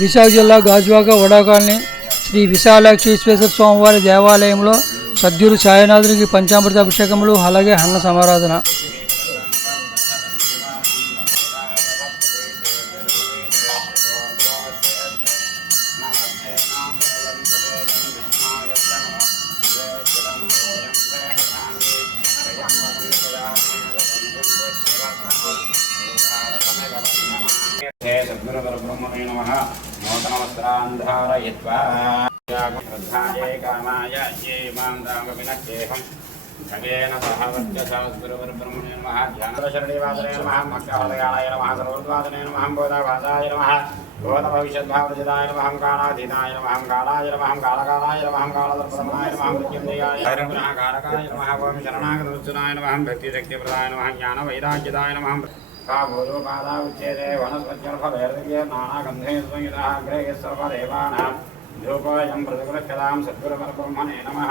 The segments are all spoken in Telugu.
విశాఖ జిల్లా గాజువాక వడాకాలనీ శ్రీ విశాలాక్షీశ్వేశ్వర స్వామివారి దేవాలయంలో సద్గురు సాయినాథునికి పంచామృత అభిషేకములు అలాగే అన్న సమారాధన. सद्गुरुपरब्रह्मणे नमः. नूतनवस्त्रान्धारयित्वा श्रद्धायै कामाय येमां रामविनक्तेऽहं खगेन सह वर्चसा सद्गुरुपरब्रह्मणे नमः. ध्यानशरणीवादने नमः. मक्कालयाय नमः. सर्वोद्वादने नमः. बोधवादाय नमः. बोधभविष्यद्भावजिताय नमः. कालाधीनाय नमः. कालाय नमः. कालकालाय नमः. कालदर्पदमनाय नमः. मृत्युञ्जयाय नमः. कारकाय नमः. ओं शरणागतवत्सलाय नमः. भक्तिशक्तिप्रदाय नमः. ज्ञानवैराग्यदाय नमः. काभूतपादा उच्यते वनस्पत्यर्फलैर्दिव्ये नानागन्धे संयुतः अग्रे सर्वदेवानां धूपोऽयं प्रतिगृह्यतां सद्गुरुपरब्रह्मणे नमः.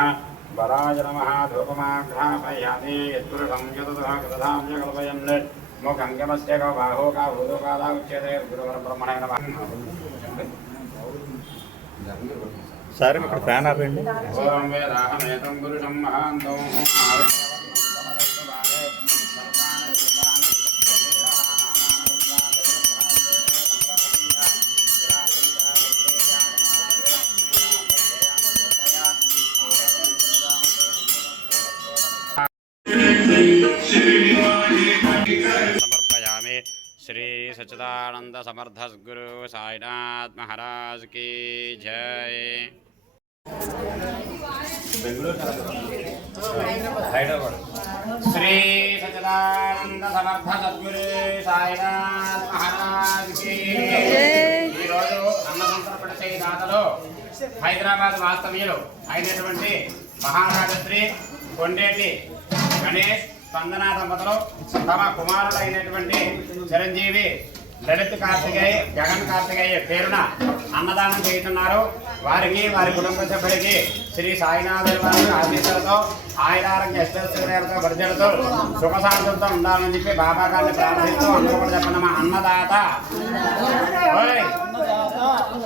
वराय नमः. धूपमाघ्रापयामि यत्पुरुषं यततः कृतधां च कल्पयन् मुखं यमस्य बाहो काभूतपादा उच्यते सद्गुरुपरब्रह्मणे नमः. సార్ ఇక్కడ ఫ్యాన్ ఆపండి. ఓం వేదాహమేతం పురుషం మహాంతం समर्पयामि. श्री सच्चिदानंद समर्थ सद्गुरु साईनाथ महाराज की जय. श्री सच्चिदानंद समर्थ सद्गुरु साईनाथ महाराज की ఈరోజు అన్నసంతర్పణ చేయి దాతలు హైదరాబాద్ వాస్తవ్యులు అయినటువంటి మహారాజశ్రీ కొండేటి గణేష్ స్పందనా దంపతులు తమ కుమారులైనటువంటి చిరంజీవి లలిత్ కార్తికేయ జగన్ కార్తికేయ పేరున అన్నదానం చేస్తున్నారు. వారికి వారి కుటుంబ సభ్యులకి శ్రీ సాయినాథుడి వారి ఆశీస్సులతో ఆయురారోగ్య అష్టైశ్వర్యాలతో వర్జలతో సుఖశాంతులతో ఉండాలని చెప్పి బాబా గారిని ప్రార్థిస్తూ అందరూ కూడా చెప్పండి. అన్నదాత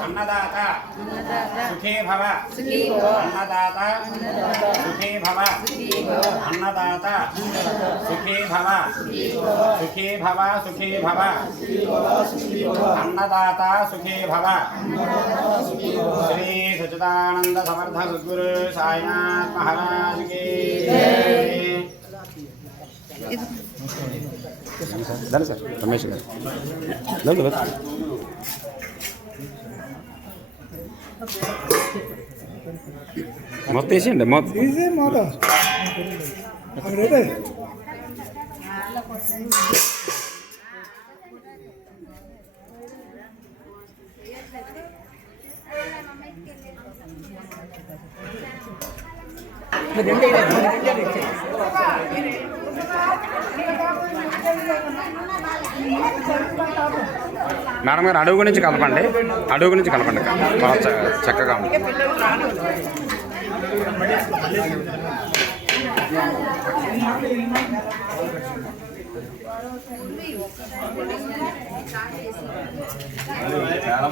అన్నదాత సుఖీ భవ. అన్నదాత సుఖీ భవ. అన్నదాత సుఖీ భవ. సుఖీ భవ. సుఖీ భవ. అన్నదాత సుఖీ భవ. శ్రీ సచ్చిదానంద సమర్థ సద్గురు సాయినాథ్ మహారాజ్ కి సార్. రమేష్ గారు మొత్తం వేసేయండి. మొత్తం మేడం గారు అడుగు నుంచి కలపండి. అడుగు నుంచి కలపండి. చక్కగా ఉంది. చాలా